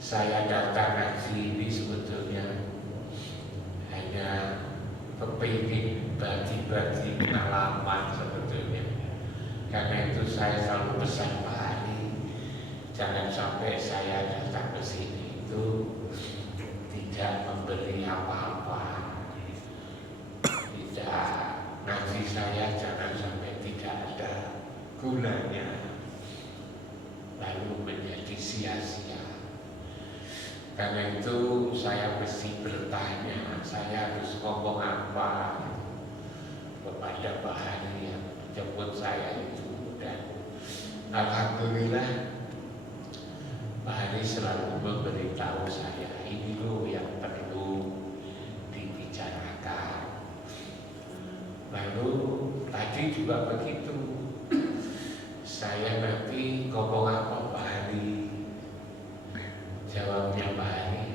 saya datang ngaji ini sebetulnya hanya kepingin bagi-bagi pengalaman sebetulnya. Karena itu saya selalu pesan Pak Ali, jangan sampai saya datang ke sini itu tidak memberi apa-apa, tidak ngaji saya jangan sampai tidak ada gunanya, lalu menjadi sia-sia. Karena itu saya mesti bertanya, saya harus ngomong apa kepada Pak Hani yang jemput saya itu. Dan alhamdulillah Pak Hani selalu memberitahu saya, ini loh yang perlu dibicarakan. Lalu tadi juga begitu, saya nanti ngomong apa Pak Hani, jawabnya Pak Hani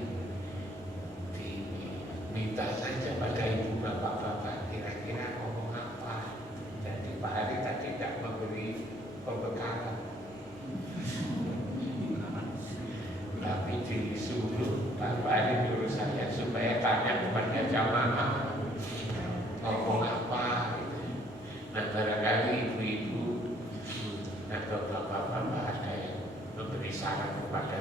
diminta saja pada ibu bapak-bapak kira-kira ngomong apa. Jadi Pak Hani tadi tidak memberi pembekalan, tapi disuruh Pak Hani nyuruh saya supaya tanya kepada jamaah ngomong apa gitu. Nah barangkali ibu-ibu atau bapak-bapak ada yang memberi saran kepada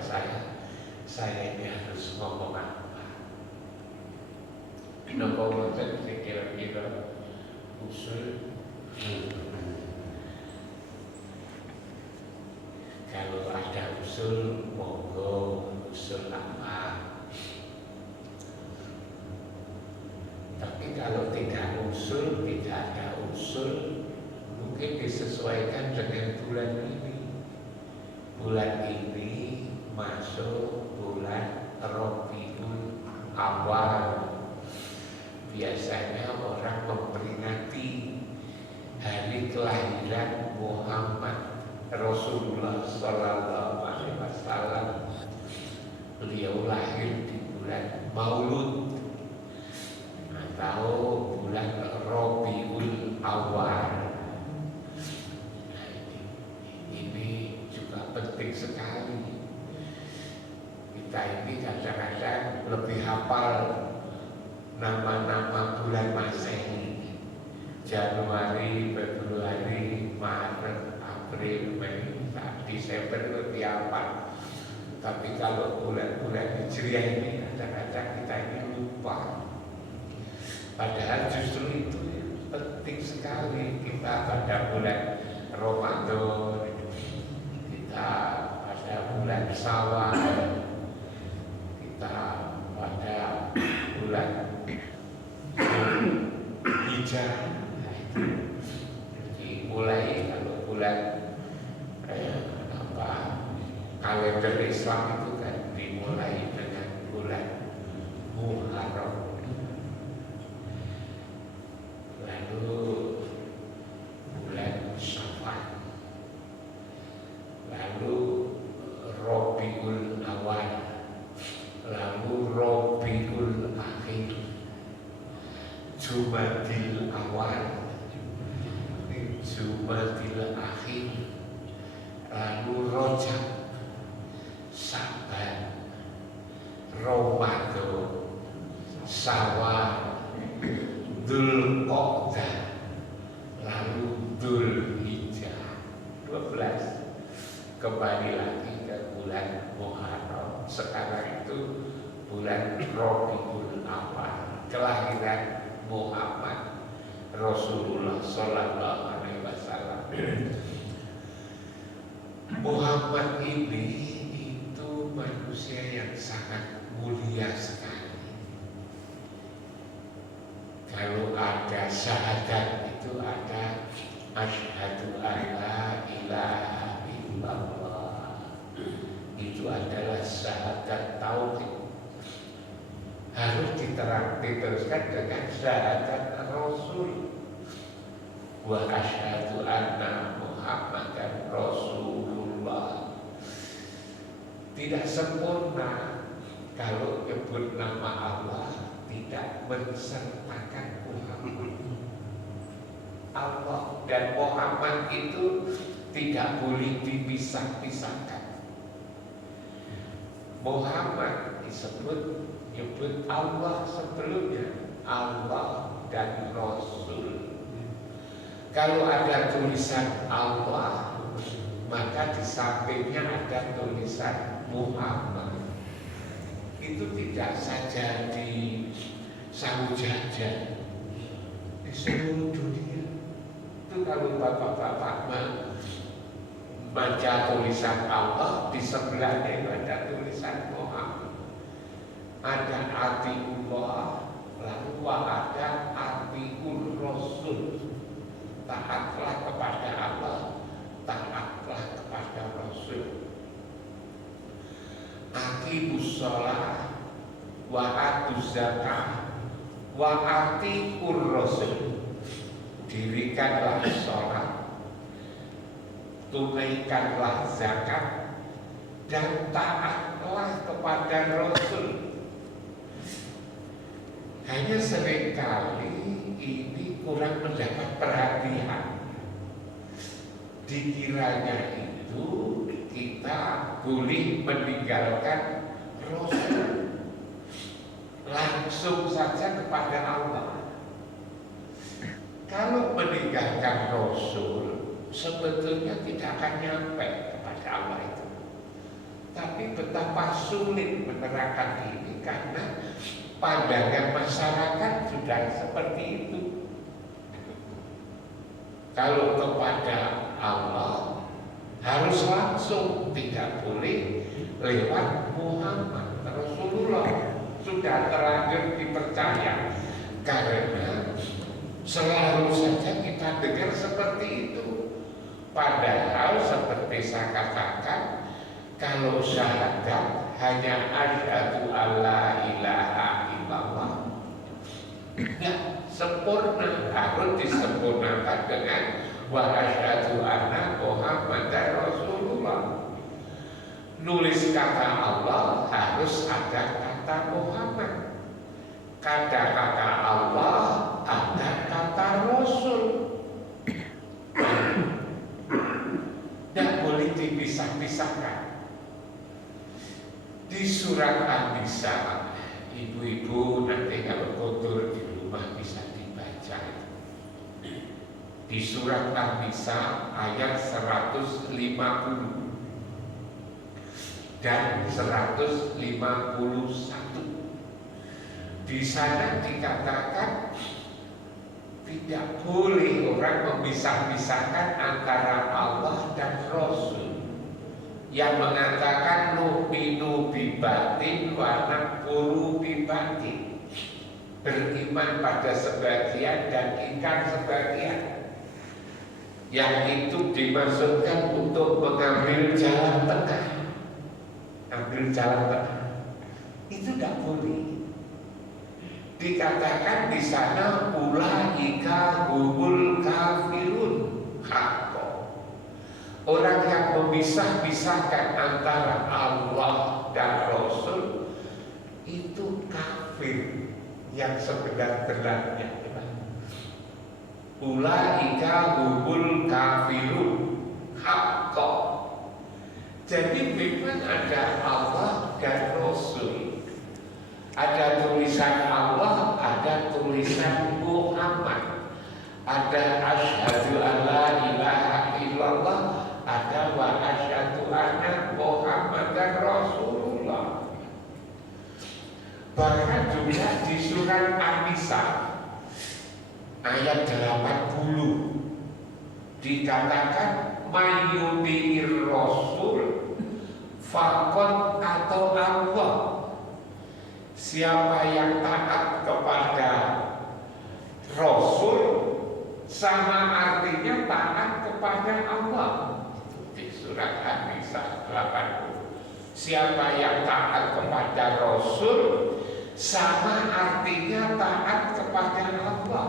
saya ini harus ngomong apa. Ngomong kira-kira usul. Kalau ada usul, monggo usul apa. Tapi kalau tidak usul, tidak ada usul, mungkin disesuaikan dengan bulan ini. Bulan ini masuk bulan Rabiul Awal. Biasanya orang memperingati hari kelahiran Muhammad Rasulullah Sallallahu Alaihi Wasallam. Beliau lahir di bulan Maulud atau bulan Rabiul Awal. Nah, ini juga penting sekali. Kita ini kadang-kadang lebih hafal nama-nama bulan Masehi, Januari, Februari, Maret, April, Mei, Desember lebih hafal. Tapi kalau bulan-bulan Hijriah ini kadang-kadang kita ini lupa. Padahal justru itu penting sekali kita pada bulan Ramadan, kita pada bulan Syawal, kita pada bulan Hijrah. Jadi mulai kalau bulan kalender Islam itu kan dimulai dengan bulan Muharram. Lalu bulan Syawal, lalu Rabiul Awal, lalu Rabiul Akhir, Jumadil Awal, Jumadil Akhir, lalu Rajab, Sa'ban, Ramadan, Syawal, Dzulqa'dah, lalu Dzulhijjah. 12. Kembali lagi ke bulan Muharram. Sekarang itu bulan Rabiul Awal, kelahiran Muhammad Rasulullah Sallallahu Alaihi Wasallam. Muhammad ini itu manusia yang sangat mulia sekali. Kalau ada syahadat itu ada asyhadu alla ilaha illallah. Itu adalah syahadat tauhid. Harus diteruskan dengan syahadat Rasul. Wa asyhadu anna Muhammadan Rasulullah. Tidak sempurna kalau nyebut nama Allah tidak mensertakan Muhammad. Allah dan Muhammad itu tidak boleh dipisah-pisahkan. Muhammad nyebut Allah sebelumnya, Allah dan Rasul. Kalau ada tulisan Allah, maka di sampingnya ada tulisan Muhammad. Itu tidak saja di Samujaja, di seluruh dunia. Itu kalau bapak-bapak membaca tulisan Allah, di sebelahnya ada tulisan Muhammad. Ada atiullah, lalu ada atiul Rasul. Taatlah kepada Allah, taatlah kepada Rasul. Aqimus shalah wa atuz zakah wa atiur Rasul. Dirikanlah sholat, tunaikanlah zakat, dan taatlah kepada Rasul. Hanya seringkali ini kurang mendapat perhatian. Dikiranya itu kita boleh meninggalkan Rasul, langsung saja kepada Allah. Kalau meninggalkan Rasul, sebetulnya tidak akan nyampe kepada Allah itu. Tapi betapa sulit menerangkan ini karena pandangan masyarakat sudah seperti itu. Kalau kepada Allah harus langsung, tidak boleh lewat Muhammad Rasulullah. Sudah terlanjur dipercaya, karena selalu saja kita dengar seperti itu. Padahal seperti saya katakan, kalau syahadat hanya asyhadu alla ilaha illallah, tidak sempurna, harus disempurnakan dengan wa asyhadu anna Muhammadar Rasulullah. Nulis kata Allah harus ada kata Muhammad, kata-kata Allah ada kata Rasul. Tidak boleh dipisah-pisahkan. Di surat An-Nisa, ibu-ibu nanti kalau kotor di rumah bisa dibaca. Di surat An-Nisa ayat 150 dan 151. Di sana dikatakan tidak boleh orang memisah-misahkan antara Allah dan Rasul. Yang mengatakan nu'minu bibatin wa nakfuru bibatin, beriman pada sebagian dan ingkar sebagian. Yang itu dimaksudkan untuk mengambil jalan tengah. Ambil jalan tengah itu tidak boleh. Dikatakan di sana ulaika humul kafirun haqqo. Orang yang memisah-misahkan antara Allah dan Rasul itu kafir yang sebenar-benarnya. Ulaika humul kafirun haqqo. Jadi memang ada Allah dan Rasul, ada tulisan Allah, ada tulisan Muhammad, ada asyhadu alla ilaha illallah, ada wa asyhadu anna Muhammadar Rasulullah. Bahkan juga di surat An-Nisa ayat 80 dikatakan mayyuti'ir Rasul faqad atau Allah. Siapa yang taat kepada Rasul sama artinya taat kepada Allah. Di surat An-Nisa 80. Siapa yang taat kepada Rasul sama artinya taat kepada Allah.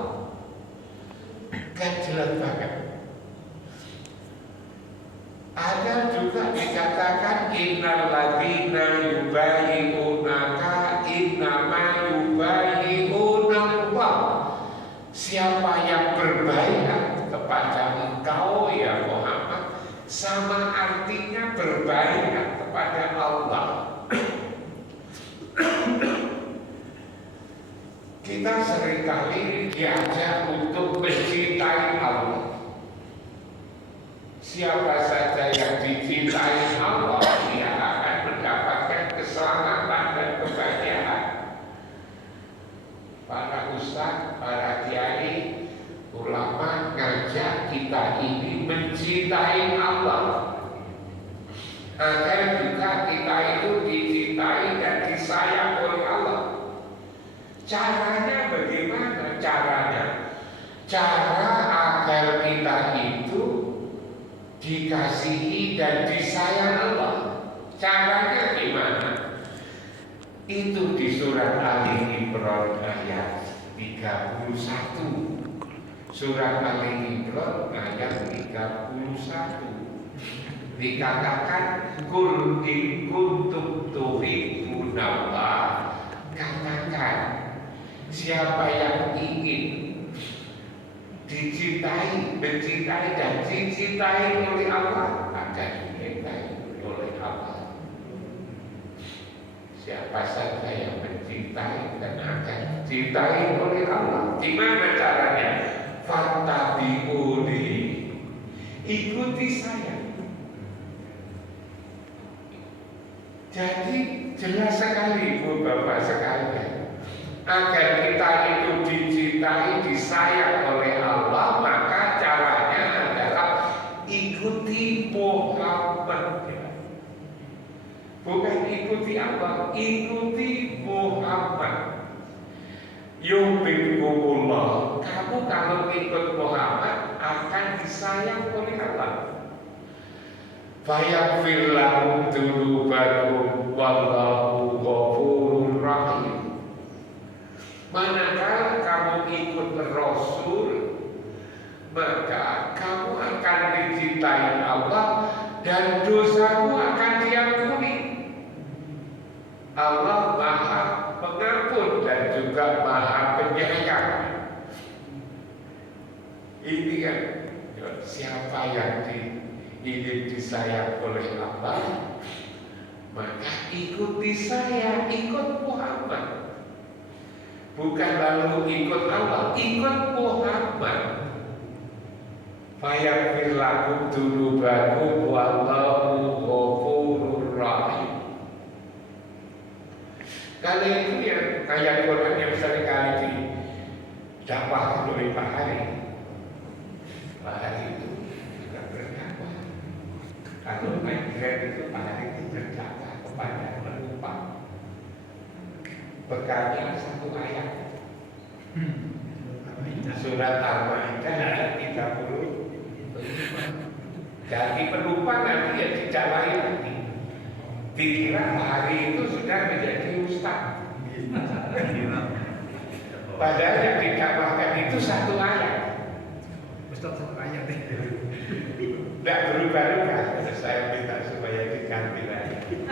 Kan jelas banget. Ada juga dikatakan innal ladzina yubayyi'unaka innama yubayyi'una Allah. Siapa yang berbaiat kepada engkau ya Muhammad sama artinya berbaiat kepada Allah. kita seringkali diajak untuk mencintai Allah. Siapa saja yang dicintai Allah, dia akan mendapatkan keselamatan dan kebahagiaan. Para ustaz, para kiai, ulama ngajak kita ini mencintai Allah, agar juga kita itu dicintai dan disayang oleh Allah. Caranya bagaimana? Cara agar kita itu dikasihi dan disayang Allah. Caranya gimana? Itu di surat Ali Imran ayat 31. Surat Ali Imran ayat 31. Dikatakan kul in kuntum tuhibbunallah, katakan siapa yang ingin dicintai, mencintai dan dicintai oleh Allah akan dicintai oleh Allah. Siapa saja yang mencintai dan akan dicintai oleh Allah. Gimana caranya? Fattabi'uni, ikuti saya. Jadi jelas sekali Bu Bapak sekalian, agar kita itu dicintai, disayang oleh Allah, maka caranya adalah ikuti Muhammad. Bukan ikuti Allah, ikuti Muhammad. Yuhibbukumullah. Kamu kalau ikut Muhammad akan disayang oleh Allah. Fayaghfir lakum dzunubakum wallahu ghafurur rahim. Manakala kamu ikut Rasul, maka kamu akan dicintai Allah dan dosamu akan diampuni. Allah Maha Pengampun dan juga Maha Penyayang. Ini kan siapa yang ingin disayang oleh Allah, maka ikuti saya, ikut Muhammad. Bukan lalu ikut Allah, ikut Muhammad. Fayaghfir lakum dzunubakum wallahu ghafurur rahim. Karena itu yang ayat Quran yang seringkali didakwahkan oleh Pak Hari. Pak Hari itu juga berdakwah. Kalau naik Grab itu Pak Hari itu berdakwah kepada penumpang. Bekalnya satu ayat. Surat Al-Maidah ayat 35. Jadi penumpang nanti ya tidak lain lagi. Dikira hari itu sudah menjadi ustaz. Padahal yang didakwahkan itu satu ayat. Ustaz satu ayat. Tidak berubah-ubah. Saya minta supaya diganti lagi.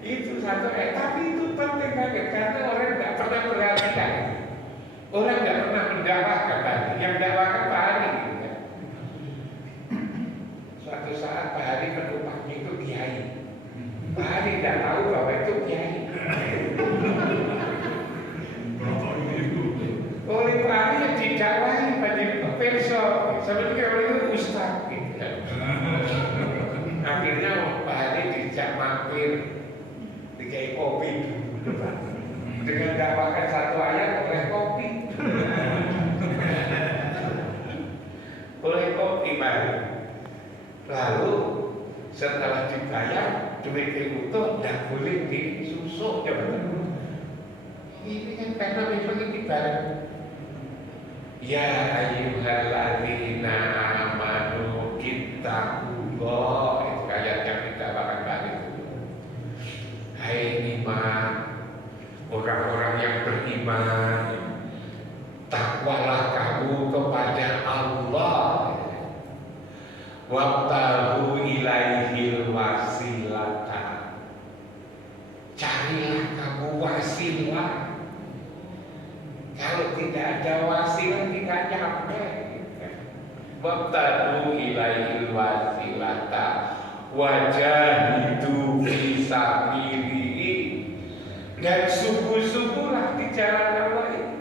Itu satu ayat. Tapi itu penting banget karena orang tidak pernah perhatikan. Orang tidak pernah mendakwahkan tadi. Yang dakwahkan Pak Hari. Suatu saat Pak Hari penumpangnya itu kiai. Pak Hari tidak tahu bahwa itu kiai. Oleh Pak Hari yang didakwahi pada profesor, sebenarnya oleh itu ustaz. Akhirnya Pak Hari dijak mampir dikai kopi dengan dakwakan satu ayat oleh kopi. Oleh kopi baru. Lalu setelah dibayar duit itu tidak boleh disusuk, ya betul. Ini kan karena memang ini barang. Ya ayyuhalladzina amanu ittaqullah, itu ayat yang kita bahkan balik. Hai iman, orang-orang yang beriman, takwalah kamu kepada Allah. Wabtahu ilaihil wasilata, carilah kamu wasilah. Kalau tidak ada wasilah tidak nyampe. Wabtahu ilaihil wasilata wajahidu fisabilihi, Dan sungguh-sungguhlah di jalan Allah ini.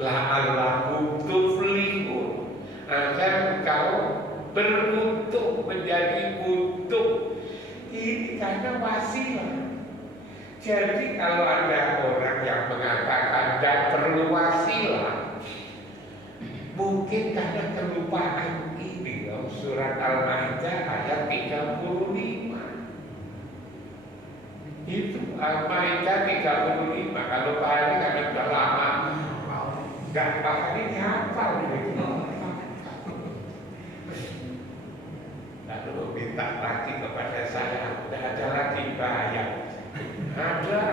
La'allakum tuflihun, agar kau beruntung, menjadi untung. Ini karena wasilah. Jadi kalau ada orang yang mengatakan tidak perlu wasilah, mungkin karena kelupaan ini loh, surat Al-Maidah ayat 35. Itu Al-Maidah 35. Kalau Pak Hari karena sudah lama nggak paham ini hafal gitu. Lalu minta lagi kepada saya, tidak ada lagi bayar. Ada.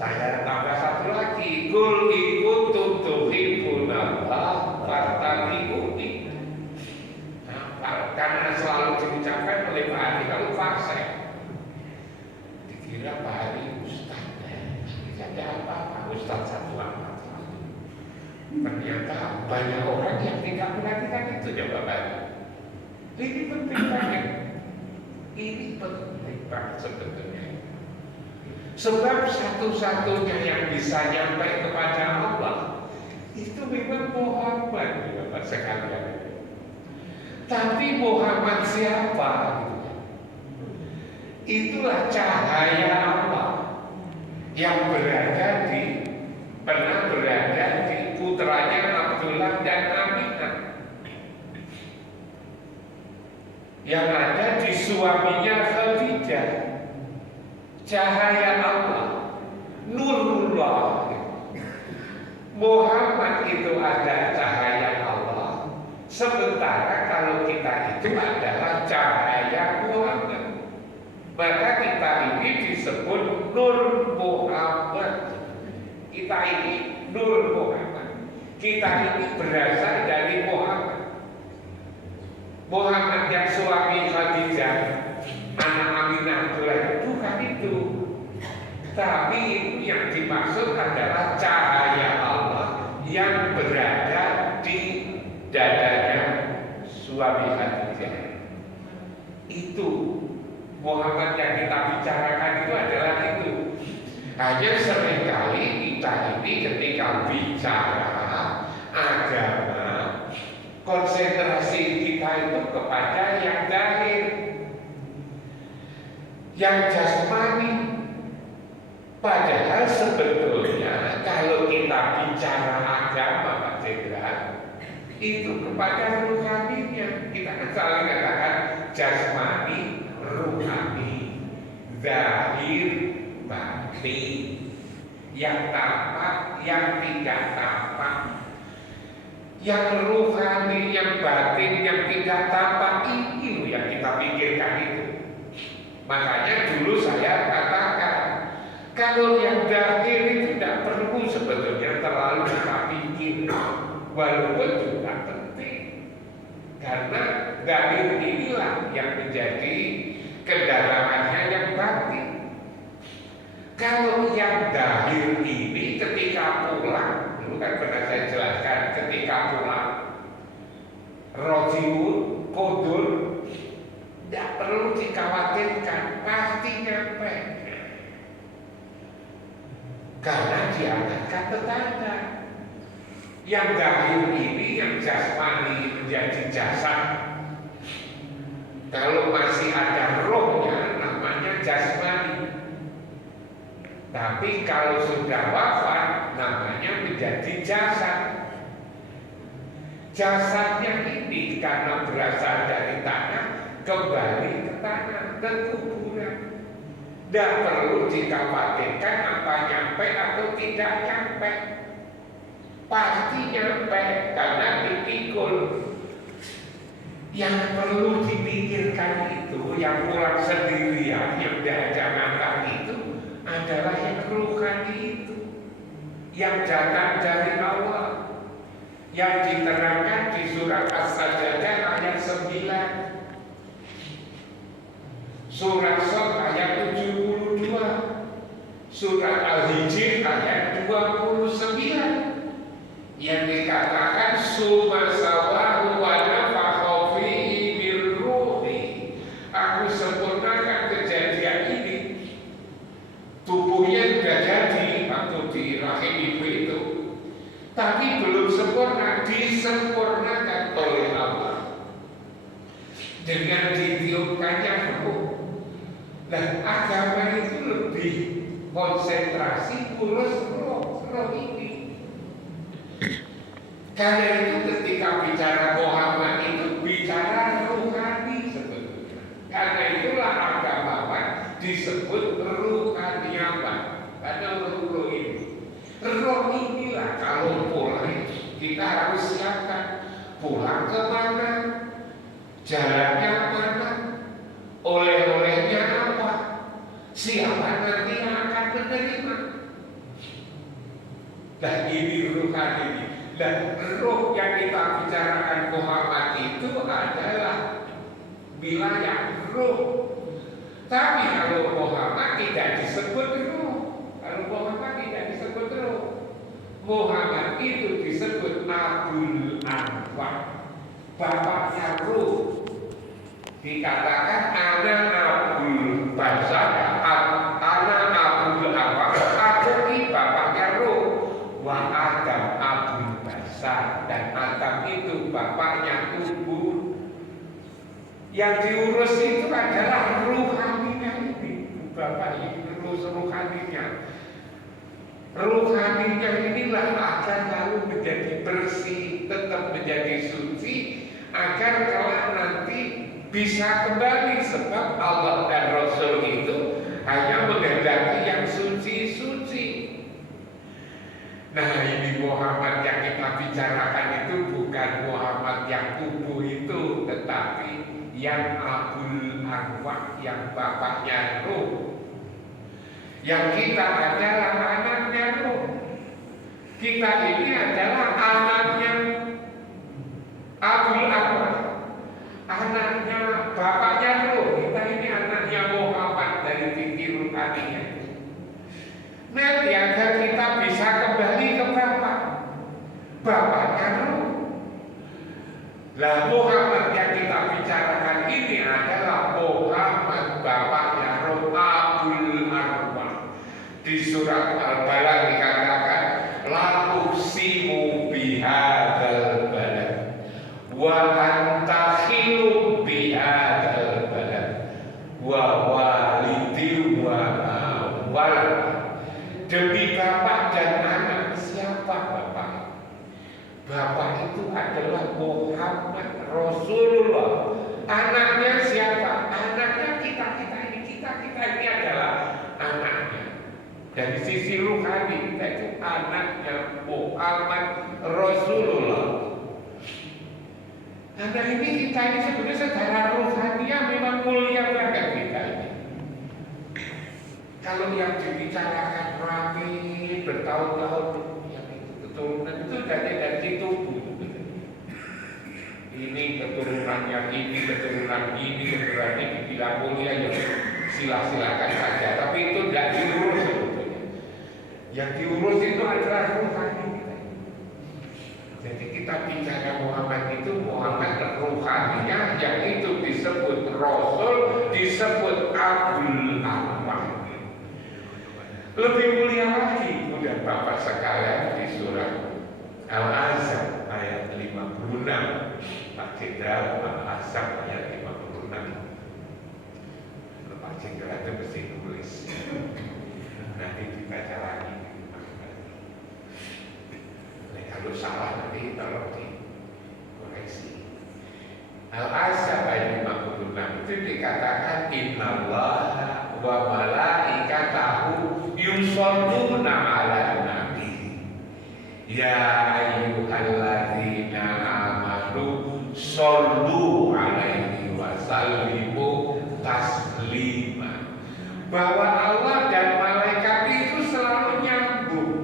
Saya tambah satu lagi, kul ikuntum tuhibbunallah fattabi'uni. Nah, karena selalu diucapkan oleh Pak Hari kalau fase, dikira Pak Hari Ustaz. Ada apa Ustaz satu amat. Ternyata banyak orang yang tidak melakukan itu ya Bapak. Ini penting banget. Ini penting banget sebetulnya. Sebab satu-satunya yang bisa nyampe kepada Allah itu memang Muhammad, Bapak sekalian. Tapi Muhammad siapa? Itulah cahaya Allah yang pernah berada di putranya Abdullah dan Aminah, yang ada di suaminya Khadijah. Cahaya Allah, Nurullah. Muhammad itu ada cahaya Allah, sementara kalau kita itu adalah cahaya Muhammad. Maka kita ini disebut Nur Muhammad. Kita ini Nur Muhammad. Kita ini berasal dari Muhammad. Muhammad yang suami Khadijah, anak Aminah, bukan itu. Tapi itu yang dimaksud adalah cahaya Allah yang berada di dadanya suami Khadijah. Itu Muhammad yang kita bicarakan itu adalah itu. Hanya seringkali kita ini ketika bicara agama, konsentrasi kita itu kepada yang zahir, yang jasmani. Padahal sebetulnya kalau kita bicara agama Pak Jenderal, itu kepada ruhaninya. Kita kan selalu katakan jasmani, ruhani, zahir, batin, yang tampak, yang tidak tampak, yang ruhani, yang batin, yang tidak tampak. Ini loh yang kita pikirkan itu. Makanya dulu saya katakan, kalau yang zahir itu tidak perlu sebetulnya terlalu kita pikir, walaupun juga penting, karena zahir inilah yang menjadi kedalamannya yang batin. Kalau yang zahir ini ketika pulang, dulu kan pernah saya jelaskan, ketika pulang rojiun, kodur, tidak perlu dikhawatirkan, pasti nyampe. Karena diangkatkan tetangga. Yang zahir ini, yang jasmani menjadi jasad. Kalau masih ada rohnya, namanya jasmani. Tapi kalau sudah wafat, namanya menjadi jasad. Jasadnya ini karena berasal dari tanah, kembali ke tanah, ke kuburan. Tidak perlu dikhawatirkan apa nyampe atau tidak nyampe. Pasti nyampe karena dipikul. Yang perlu dipikirkan itu, yang pulang sendirian, yang diajak makan itu adalah yang ruhani itu, yang datang dari Allah, yang diterangkan di surat As-Sajdah ayat 9. Surat Shad ayat 72, surat Al-Hijr ayat 29, yang dikatakan summa sawahu wa nafakha fihi min ruhi. Aku sempurnakan kejadian ini dengan ditiupkannya roh. Nah, agama itu lebih konsentrasi ngurus roh ini. Karena itu ketika bicara Muhammad itu bicara rohani sebetulnya. Karena itulah agama disebut rohaniawan. Karena roh ini. Roh inilah kalau pulang kita harus siapkan pulang ke mana, jalannya mana, oleh-olehnya apa, siapa nanti yang akan menerima. Dan ini rohani ini. Dan roh yang kita bicarakan Muhammad itu adalah wilayah roh. Tapi kalau Muhammad tidak disebut roh. Kalau Muhammad tidak disebut roh. Muhammad itu disebut Abul Anwar, bapaknya roh. Dikatakan anak Abul Basar, anak Abul Anwar, aku ini bapaknya roh. Wa Adam Abul Basar, dan Adam itu bapaknya tubuh. Yang diurus itu adalah ruhaninya ini, bapak ini ruhaninya. Ruhaninya inilah akan lalu menjadi bersih, tetap menjadi suci, agar kelak nanti bisa kembali. Sebab Allah dan Rasul itu hanya menghendaki yang suci-suci. Nah, ini Muhammad yang kita bicarakan itu bukan Muhammad yang tubuh itu, tetapi yang Abul Anwar, yang bapaknya roh. Yang kita adalah anaknya roh. Kita ini adalah anaknya Abul Anwar, anaknya bapaknya roh. Kita ini anaknya Muhammad dari tinggi ruhaninya. Nanti agar kita bisa kembali ke bapaknya roh. Lah Muhammad yang kita bicarakan ini adalah Muhammad bapaknya roh, Abul Anwar. Di surat Al-Balad dikatakan la uqsimu bihadzal balad wa anta khilum bihadzal balad wa walidin wa walad. Demi bapak dan anak. Siapa bapak? Bapak itu adalah Muhammad Rasulullah. Anaknya siapa? Anaknya kita ini adalah anaknya. Dari sisi ruhani kita itu anaknya Muhammad Rasulullah. Karena ini kita ini sebenarnya secara ruhaninya memang mulia banget kita ini. Kalau yang dibicarakan rame bertahun-tahun, yang itu keturunan itu dari tubuh. Ini keturunannya ini, keturunan ini dibilang mulia, ya silakan saja. Tapi itu tidak diurus sebetulnya. Yang diurus itu adalah ruhani kita. Jadi kita bicara Muhammad itu Muhammad ruhaninya, yang itu disebut Rasul, disebut Abul Anwar. Lebih mulia lagi, udah Bapak sekalian, di surat Al-Ahzab ayat 56, Pak Jenderal Al-Ahzab ayat 56. Pak Jenderal itu mesti nulis, nanti dibaca lagi. Nah, kalau salah nanti tolong dikoreksi. Al-Ahzab ayat 56 itu dikatakan innallaha wa malaikatahu yusholluna 'alan nabi ya ayyuhalladzina amanu shollu 'alaihi wa sallimu taslima. Bahwa Allah dan malaikat itu selalu nyambung.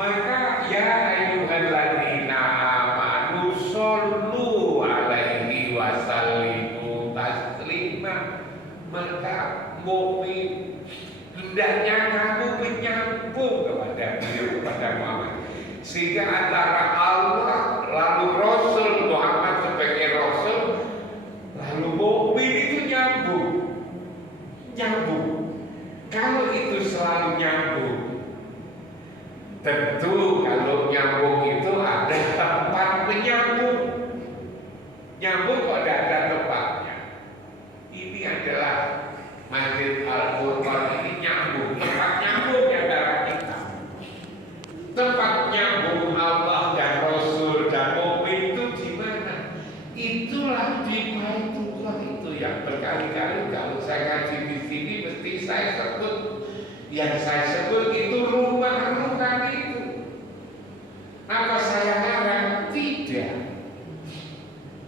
Maka ya ayyuhalladzina amanu shollu 'alaihi wa sallimu taslima. Maka mukmin hendaknya kamu menyambung kepada beliau, kepada Muhammad, sehingga antara Allah lalu Rasul Muhammad sebagai Rasul lalu mukmin itu nyambung. Kalau itu selalu nyambung, tentu kalau nyambung itu ada tempat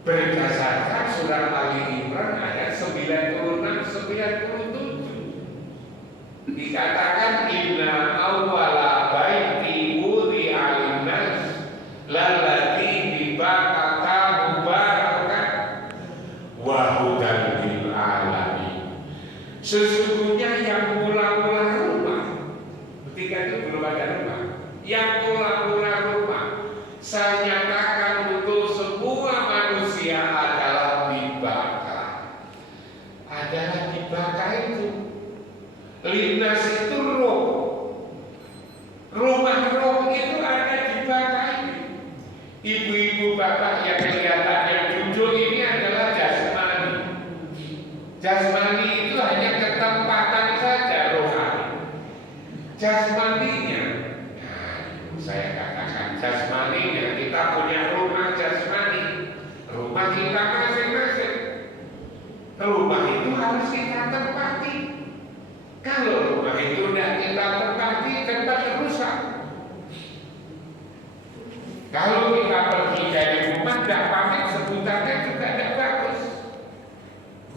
Berdasarkan surat Ali Imran ayat 96-97 dikatakan inna awwala baiti wudi'a linnas lalladzi bibakata mubarakan wa hudan lil alamin. Sesungguhnya yang mula-mula rumah, ketika itu belum ada rumah, yang mula-mula rumah saya nyatakan untuk semua manusia adalah dibakar itu lintas itu roh, rumah roh itu ada dibakar ini. Ibu-ibu bapak yang kelihatannya duduk ini adalah jasmani. Jasmani itu hanya ketempatan saja rohani. Jasmaninya, nah, saya katakan jasmaninya, kita punya rumah jasmani, rumah kita masing-masing. Rumah itu harus kita tempati. Kalau rumah itu tidak kita tempati, tempat rusak. Kalau kita pergi dari rumah tidak pamit, sebutannya juga tidak bagus.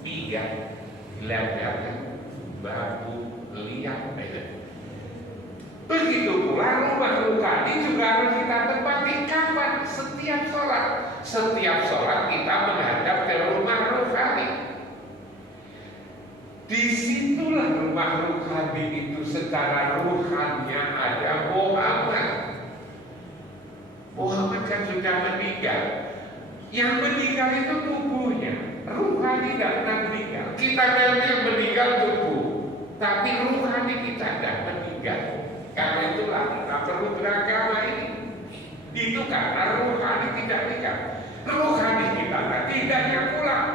Migat, gelap-gelap, bambu, liang, begitu pula rumah rohani juga harus kita tempati. Kapan? Setiap sholat. Setiap sholat kita menghadap ke rumah rohani. Disitulah rumah rohani itu secara ruhannya ada Muhammad. Muhammad kan sudah meninggal. Yang meninggal itu tubuhnya, ruhani tidak pernah meninggal. Kita memang yang meninggal tubuh, tapi ruhani kita tidak meninggal. Karena itulah kita perlu beragama ini. Itu karena ruhani tidak meninggal. Ruhani kita tidaknya pulang.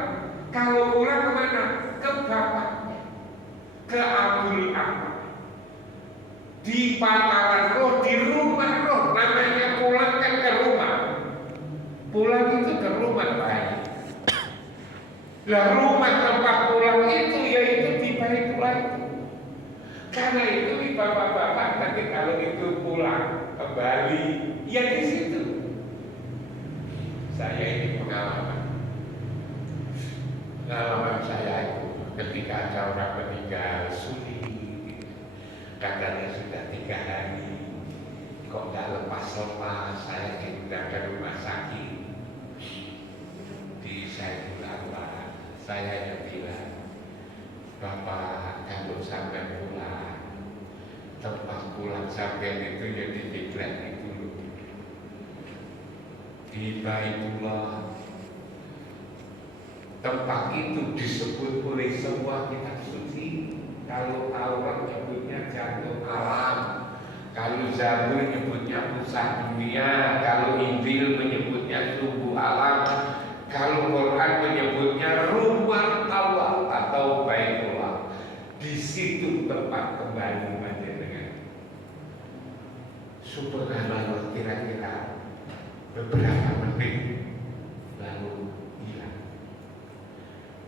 Kalau pulang kemana? Ke bapaknya, ke Abdul Ahmad. Di pangkalan roh, di rumah roh, namanya pulang kan ke rumah. Pulang itu ke rumah baik. Lah rumah tempat pulang itu yaitu di bait itu. Karena itu di bapak-bapak nanti kalau itu pulang kembali, ya di situ. Saya ini pengalaman saya itu ketika ada orang meninggal sulit, katanya sudah 3 hari, kok nggak lepas-lepas. Saya diundang ke rumah sakit di Saifullah. Saya yang bilang, Bapak kalau sampai pulang, tempat pulang sampai itu ya di Biklan itu loh, di Baitullah. Tempat itu disebut oleh semua kitab suci. Kalau Taurat nyebutnya jantung alam, kalau Zabur nyebutnya pusat dunia, kalau Injil menyebutnya tubuh alam, kalau Quran menyebutnya rumah Allah atau Baitullah. Di situ tempat kembali panjenengan. Subhanallah, kira-kira beberapa menit lalu hilang.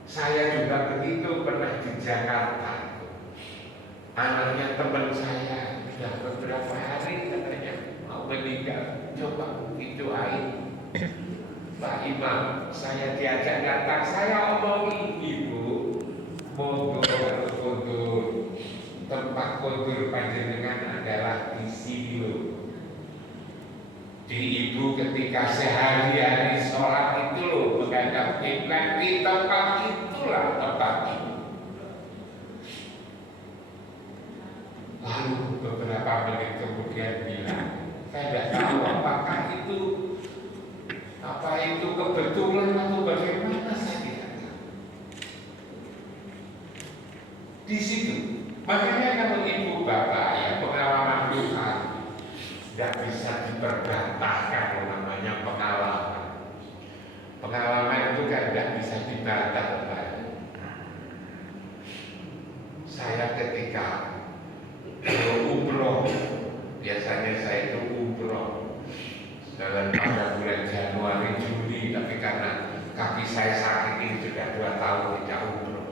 Saya juga begitu, pernah di Jakarta. Anaknya teman saya sudah beberapa hari katanya mau meninggal. Coba didoain Pak Imam. Saya diajak datang, saya omongin, Ibu monggo kundur. Tempat kundur panjenengan adalah di sini loh. Di Ibu ketika sehari-hari sholat itu loh menghadap kiblat, di tempat itulah tempat itu. Lalu beberapa menit kemudian bilang, saya tidak tahu apakah itu kebetulan atau bagaimana, saya tidak tahu. Di situ, makanya kalau ibu bapak ya pengalaman Tuhan tidak bisa diperbantahkan, namanya pengalaman. Pengalaman itu kan tidak bisa dibantah. Saya ketika umroh, biasanya saya itu umroh pada bulan Januari Juli, tapi karena kaki saya sakit ini sudah 2 tahun tidak umroh.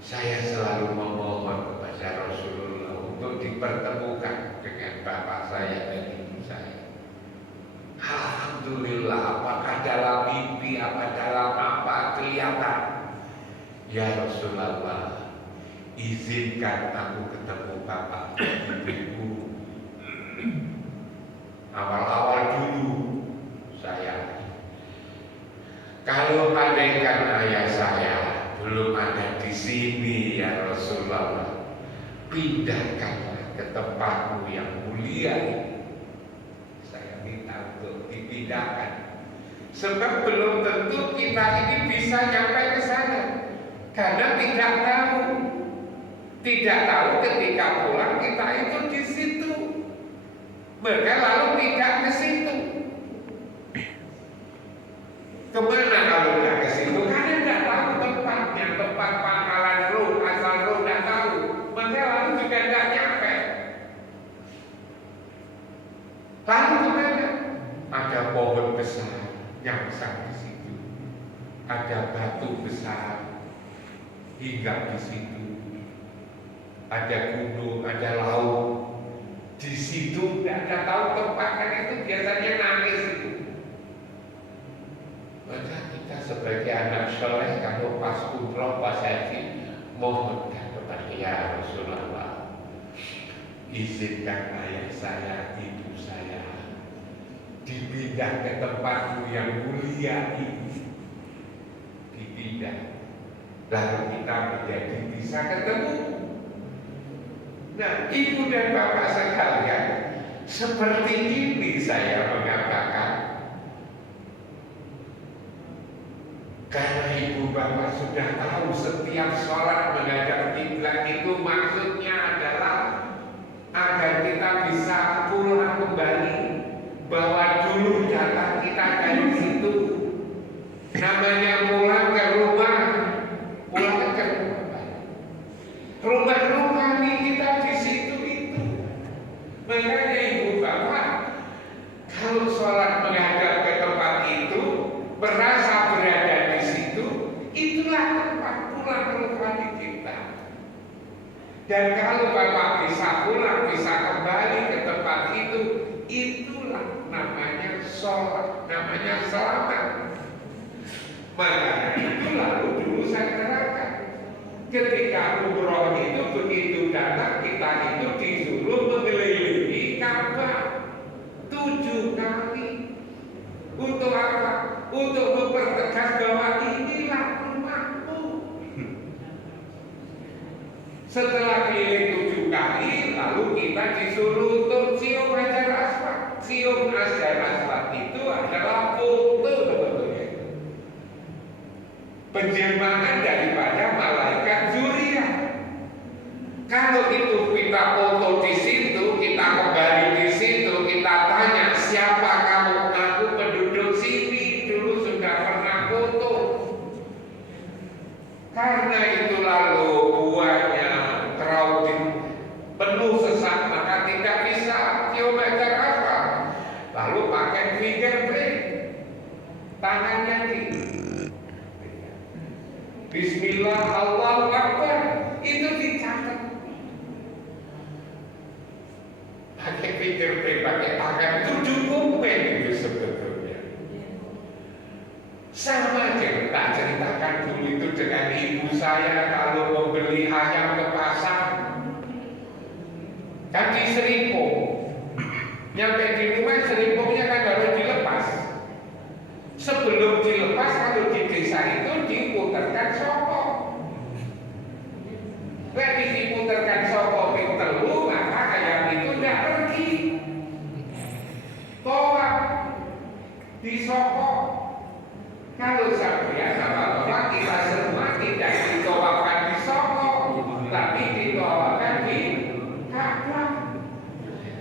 Saya selalu memohon kepada Rasulullah untuk dipertemukan dengan bapak saya dan ibu saya. Alhamdulillah, apakah dalam mimpi, apa dalam apa kelihatan. Ya Rasulullah, izinkan aku ketemu bapak ibu. Awal-awal dulu saya, kalau andaikan ayah saya belum ada di sini ya Rasulullah, pindahkanlah ke tempatmu yang mulia ini. Saya minta untuk dipindahkan, sebab belum tentu kita ini bisa sampai ke sana, karena tidak tahu ketika pulang kita itu di situ, maka lalu tidak ke situ. Kemana kalau tidak ke situ? Karena tidak tahu tempatnya, tempat pangkalan roh, asal roh tidak tahu, maka lalu juga tidak nyampe. Lalu kemana? Ada pohon besar nyangsang di situ, ada batu besar hinggap di situ, ada gunung, ada laut. Di situ tidak ada tahu tempatnya, itu biasanya nangis itu. Maka kita sebagai anak soleh kalau pas umroh, pas haji, mohon kepada ya Rasulullah, izinkan ayah saya, ibu saya dipindah ke tempatmu yang mulia ini, dipindah, lalu kita menjadi bisa ketemu. Nah, ibu dan bapak sekalian, seperti ini saya mengatakan, karena ibu bapak sudah tahu setiap sholat menghadap kiblat itu maksudnya adalah agar kita bisa pulang kembali, bahwa dulu datang kita dari situ. Namanya pulang ke rumah, pulang ke rumah rohani kita di situ itu. Makanya ibu bapak, kalau sholat menghadap ke tempat itu, merasa berada di situ, itulah tempat pulang rohani kita. Dan kalau bapak bisa pulang, bisa kembali ke tempat itu, itulah namanya sholat, namanya selamat. Makanya itu lalu dulu saya terangkan, ketika umroh itu begitu datang, kita itu disuruh mengelilingi Ka'bah 7 kali. Untuk apa? Untuk mempertegas bahwa inilah rumahmu. Setelah keliling 7 kali, lalu kita disuruh untuk cium hajar aswad. Cium hajar aswad itu adalah foto sebetulnya, penjelmaan daripada malaikat Zuriyah. Kalau itu kita foto di situ, kita kembali di situ, kita tanya siapa kamu, aku penduduk sini, dulu sudah pernah foto. Karena itu lalu buahnya crowded, penuh sesak, maka tidak bisa kilometer apa. Lalu pakai fingerprint, tangannya di Bismillah, Allahu Akbar, itu dicatat. Pakai fingerprint, pakai tangan, itu dokumen itu sebetulnya. Sama aja tak ceritakan dulu itu dengan ibu saya kalau membeli ayam ke pasar, kan di serimpung, nyampe di rumah serimpungnya kan harus dilepas. Sebelum dilepas, kalau di desa itu diputarkan sopok. Jadi diputarkan sopok yang telu, maka ayam itu tidak pergi. Tolak di sopok. Kalau sampai bapak kita semua tidak ditolakkan di sopok, tapi ditolakkan di Ka'bah.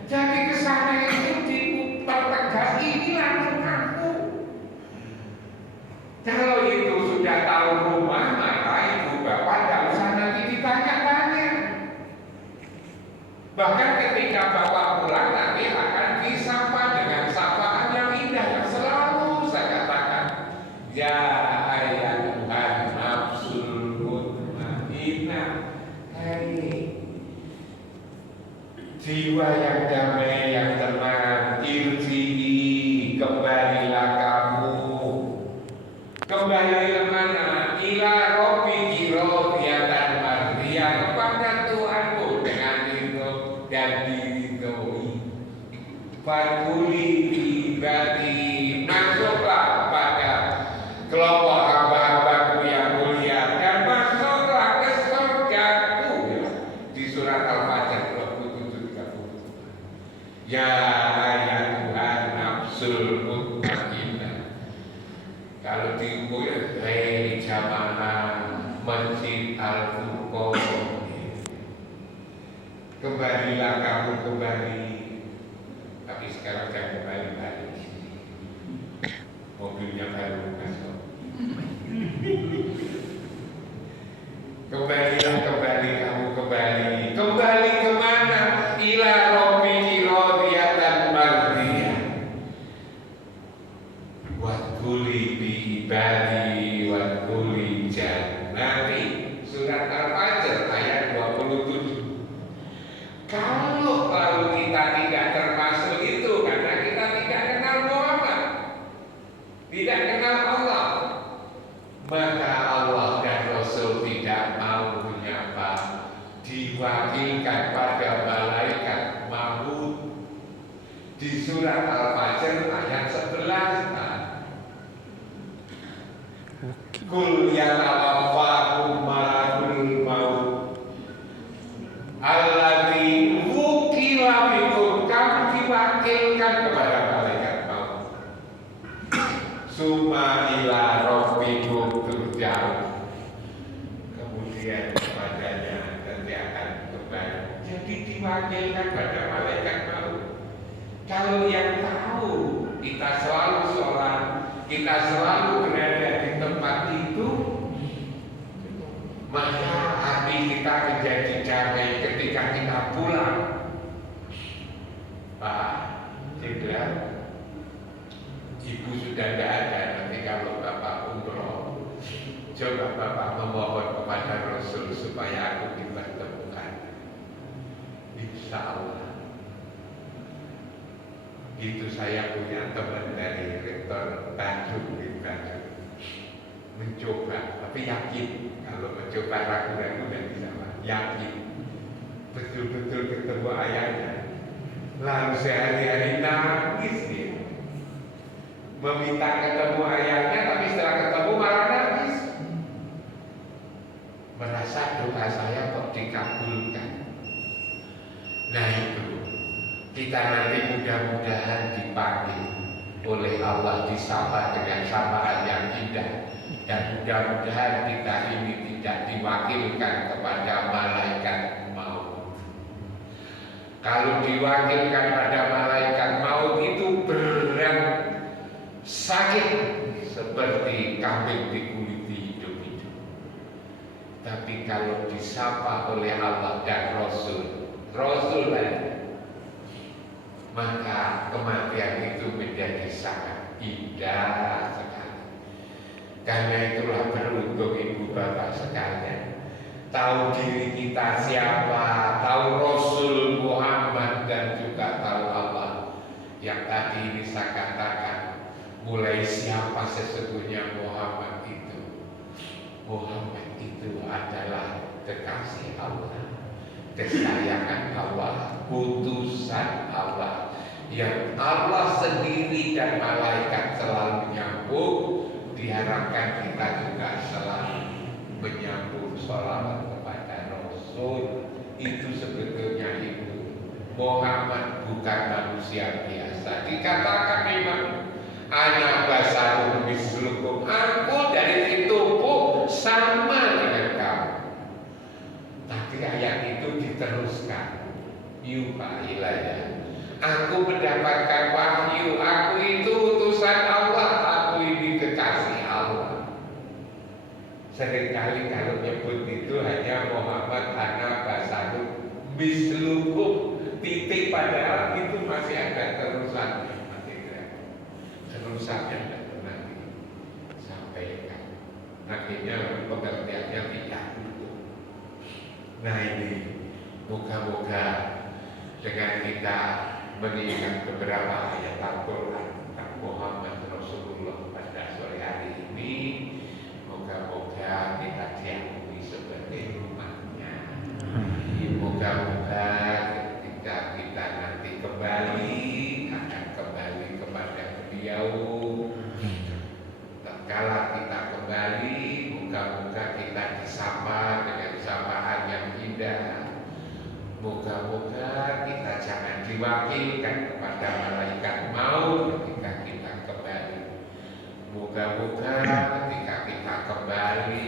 Jadi kesana itu dipertegas, inilah rumahku. Kalau itu sudah tahu rumah, maka ibu bapak tidak usah nanti ditanya-tanya. Bahkan ketika bapak pulang nanti akan disapa dengan sapaan yang indah yang selalu saya katakan, ya ayah kembalilah kamu kembali. Tapi sekarang jangan kembali-balik. Mobilnya baru masuk. Kembalilah kembali kamu kembali. Kembali kemana? Ila rabbiki radiyatan mardiyah. Wadkhuli bi ibadi wadkhuli jannati. Surat Al-Fajr ayat 27. Kalau kita tidak termasuk itu karena kita tidak kenal Muhammad, tidak kenal Allah, maka Allah dan Rasul tidak mau menyapa, diwakilkan pada malaikat maut. Di surat Al-Fajr ayat 11. Kul yatawaffakum malakul maut alladzi wukila bikum, kamu diwakilkan kepada malaikat maut. Summa ila rabbikum turja'un, kemudian kepadanya nanti akan kembali. Jadi diwakilkan pada malaikat maut. Kalau yang tahu kita selalu sholat, kita selalu berada di tempat itu, maka hati kita menjadi damai ketika kita pulang. Pak Jenderal, Ibu sudah tidak ada. Nanti kalau Bapak umroh, coba Bapak memohon kepada Rasul supaya aku dipertemukan. Insya Allah. Itu saya punya teman dari Rektor Tanjung di Bandung, mencoba, tapi yakin kalau mencoba ragu-ragu dan bisa, yakin betul-betul ketemu ayahnya. Lalu sehari-hari nangis dia, meminta ketemu ayahnya, tapi setelah ketemu malah nangis, merasa doa saya kok dikabulkan. Nah itu, kita nanti mudah-mudahan dipanggil oleh Allah, disapa dengan sapaan yang indah, dan mudah-mudahan kita ini tidak diwakilkan kepada malaikat maut. Kalau diwakilkan pada malaikat maut itu berat, sakit seperti kambing dikuliti hidup-hidup. Tapi kalau disapa oleh Allah dan Rasul aja, maka kematian itu menjadi sangat indah sekali. Karena itulah beruntung ibu bapak sekalian, tahu diri kita siapa, tahu Rasul Muhammad dan juga tahu Allah. Yang tadi ini saya katakan, mulai siapa sesungguhnya Muhammad itu. Muhammad itu adalah kekasih Allah, kesayangan Allah, utusan Allah, yang Allah sendiri dan malaikat selalu menyambut. Diharapkan kita juga selalu menyambut sholawat kepada Rasul. Itu sebetulnya itu Muhammad bukan manusia biasa. Dikatakan memang ana basarun mislukum, aku dari situ sama dengan kamu. Tapi ayat itu diteruskan, yuha ilayya, aku mendapatkan wahyu, aku itu utusan Allah, aku ini kekasih Allah. Seringkali kalau nyebut itu hanya Muhammad ana basarun mislukum, titik, padahal itu masih ada terusannya. Terusannya tidak pernah disampaikan. Akhirnya pengertiannya tidak utuh. Nah ini, moga-moga dengan kita mengingat beberapa ayat Al-Quran tentang Muhammad Rasulullah pada sore hari ini, moga-moga kita diakui sebagai umatnya. Moga-moga ketika kita nanti kembali akan kembali kepada beliau. Tatkala kita kembali, moga-moga kita disapa dengan sapaan yang indah. Moga-moga kita jangan diwakilkan kepada malaikat maut ketika kita kembali. Moga-moga ketika kita kembali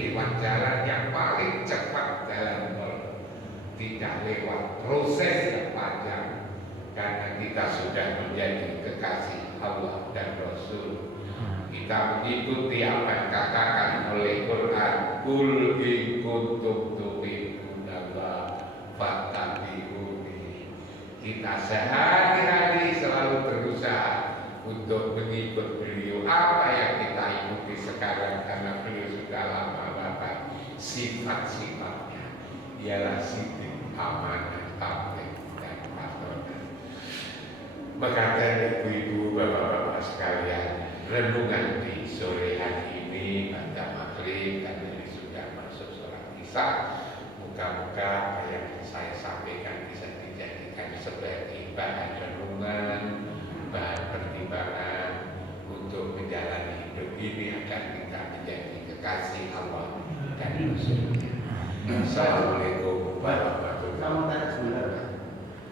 lewat jalan yang paling cepat dalam tidak tidak lewat proses yang panjang, karena kita sudah menjadi kekasih Allah dan Rasul. Kita mengikuti apa yang dikatakan oleh Quran, Qul in kuntum tuhibbunallah fattabi'uni. Kita sehari-hari selalu berusaha untuk mengikut beliau. Apa yang kita ikuti sekarang, karena beliau sudah lama wafat, sifat-sifatnya ialah sifat amanah, tabligh dan patronan. Maka ibu-ibu, bapak-bapak sekalian, renungan di sore hari ini pada maghrib, karena ini sudah masuk sholat isya. Moga-moga apa yang saya sampaikan bisa dijadikan sebagai bahan renungan, bahan pertimbangan untuk menjalani hidup ini agar kita menjadi kekasih Allah dan Rasulnya. Assalamualaikum warahmatullahi wabarakatuh.